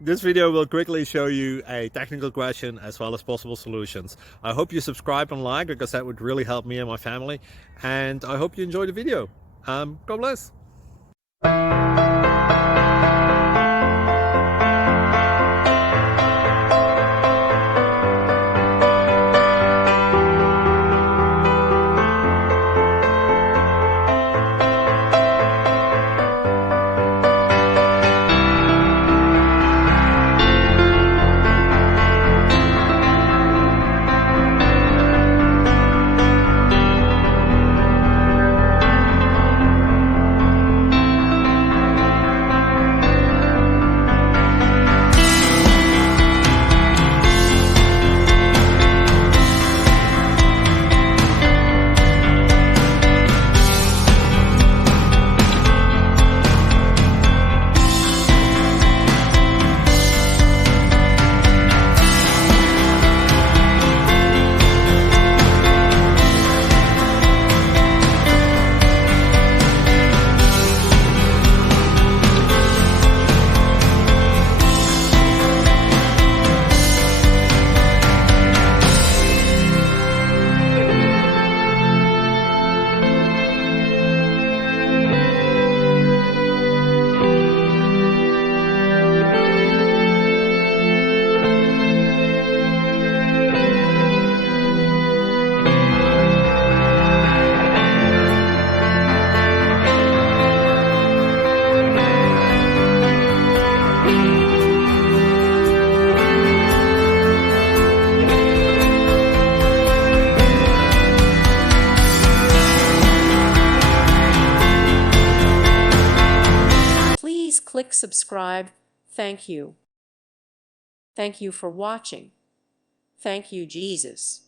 This video will quickly show you a technical question as well as possible solutions. I hope you subscribe and like because that would really help me and my family. And I hope you enjoy the video. God bless. Please click subscribe. Thank you. Thank you for watching. Thank you, Jesus.